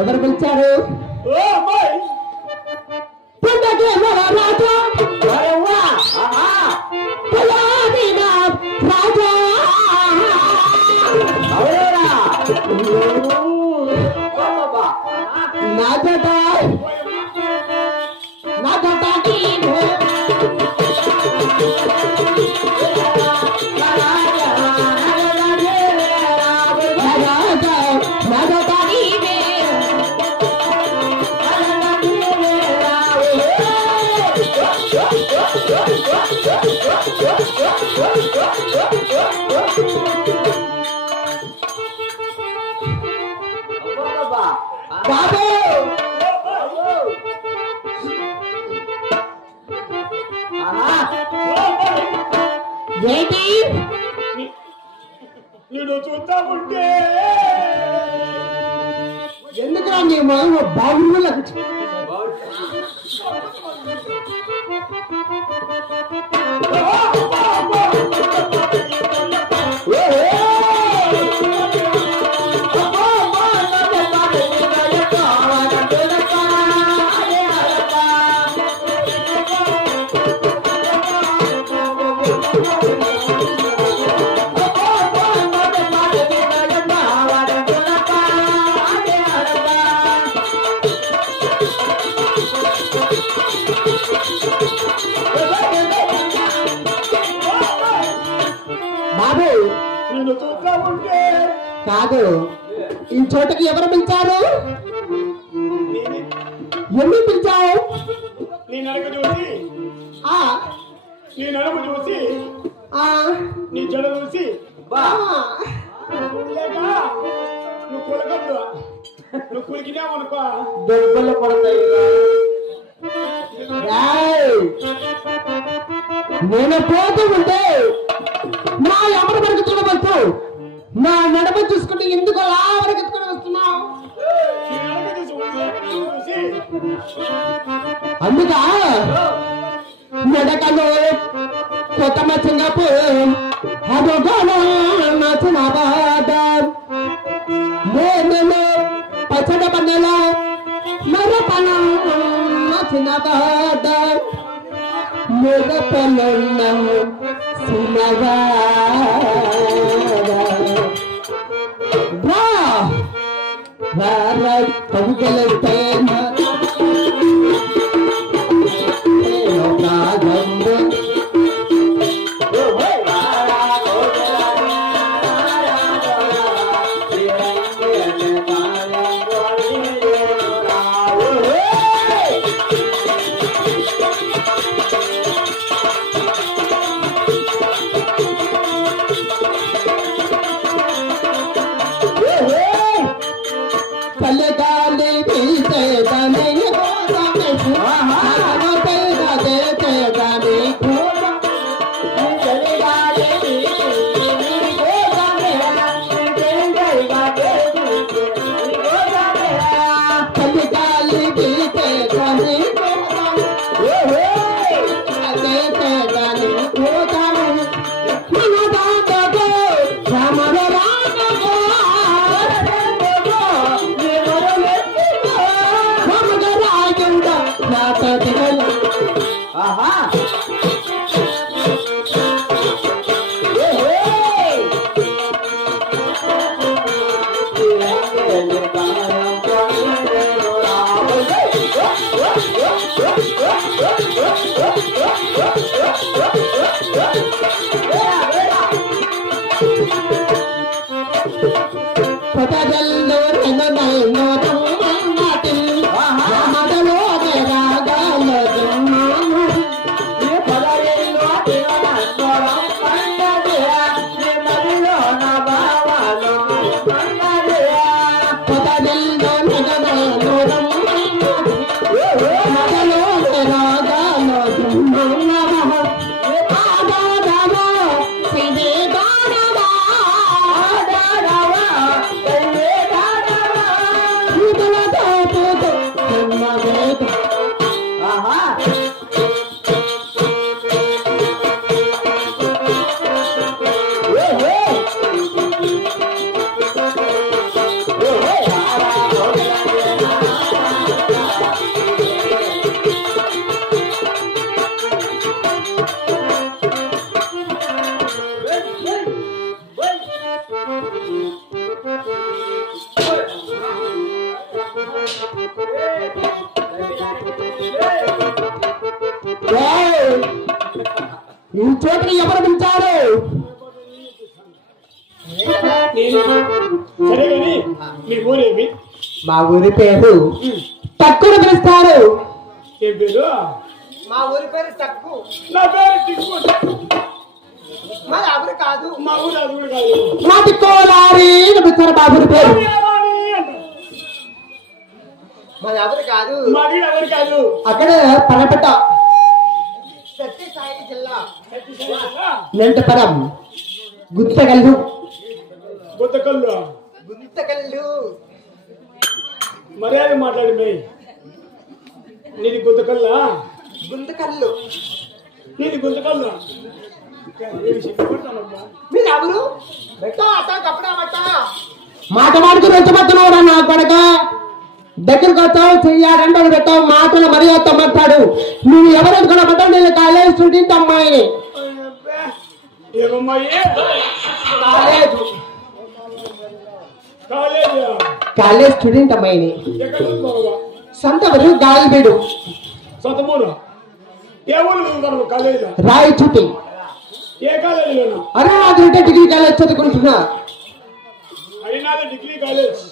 ఎవరు పిలిచారు? నేను చూస్తా ఉంటే ఎందుకురా నీ మామ బాగుండు బాబు. నేను చూస్తా ఉంటే కాదు, ఈ చోటకి ఎవరు పిలిచారు? ఎందుకు పిలిచావు? నీ నడక చూసి, నీ నడమ చూసి, నీ జడ చూసి నువ్వు కులగద్దు, నువ్వు కులికినావనుకో దెబ్బలు పడతాయి. నేను పోతూ ఉంటే నా ఎవరు వరకెత్తుకుని వస్తూ నా నడమ చూసుకుంటే ఎందుకు అలా వరకెత్తుకుని వస్తున్నావు? అందుక నడకలో కొత్త మచ్చంగాపు అదొగలో నచ్చిన బాధ నేనలో పచ్చడ పన్నెలో మరపన నచ్చిన బాధ మొగపలన్న సినగా పగుగలంటే పల్లెగాలి ఈ చోటుని ఎవరు పిలిచారు? సరే కానీ మీ ఊరేమి? మా ఊరి పేరు తక్కువ పిలుస్తారు. ఏం పేరు? మా ఊరి పేరు టక్కు. నా పేరు టిక్కు. మాది ఎవరు కాదు. మా ఊరు అది కూడా కాదు. మా తిక్కోలారి పిలుస్తారు మా ఊరి పేరు. మాది ఎవరు కాదు. మా వీడు ఎవరు కాదు. అక్కడ పనపెట్ట సత్యసాయి జిల్లా నెంటపరం గుత్తగల్లు గుత్తకల్లు గుంతకల్లు. మర్యాద మాట్లాడి మే. నీది గుత్తకల్లా? గుంతకల్లు. నీది గుత్తకల్లా? మీరు ఎవరు? బెట్టా అట్ట కప్పడా బట్ట. మాట మాటకు రెచ్చబడుతున్నావురా నా కొడక. దగ్గరకు వచ్చావు చెయ్యాలంటే పెట్టావు మాటలు మర్యాద మాట్లాడు. నువ్వు ఎవరెందుకున్నా పడ్డావు? నేను కాలేజ్ స్టూడెంట్ అమ్మాయిని. ఏమమ్మాయి? కాలేజ్ కాలేజా? కాలేజ్ స్టూడెంట్ అమ్మాయిని. ఎక్కడ బాబా? సొంత ఊరు గాలిబీడు. సొంతమూరు? ఏ ఊరు ఉంటాను? కాలేజా? రాయచూటి. ఏ కాలేజీలోను? అరుణాచల్ డిగ్రీ కాలేజ్ చదువుకుంటున్నా. Harinatha degree college.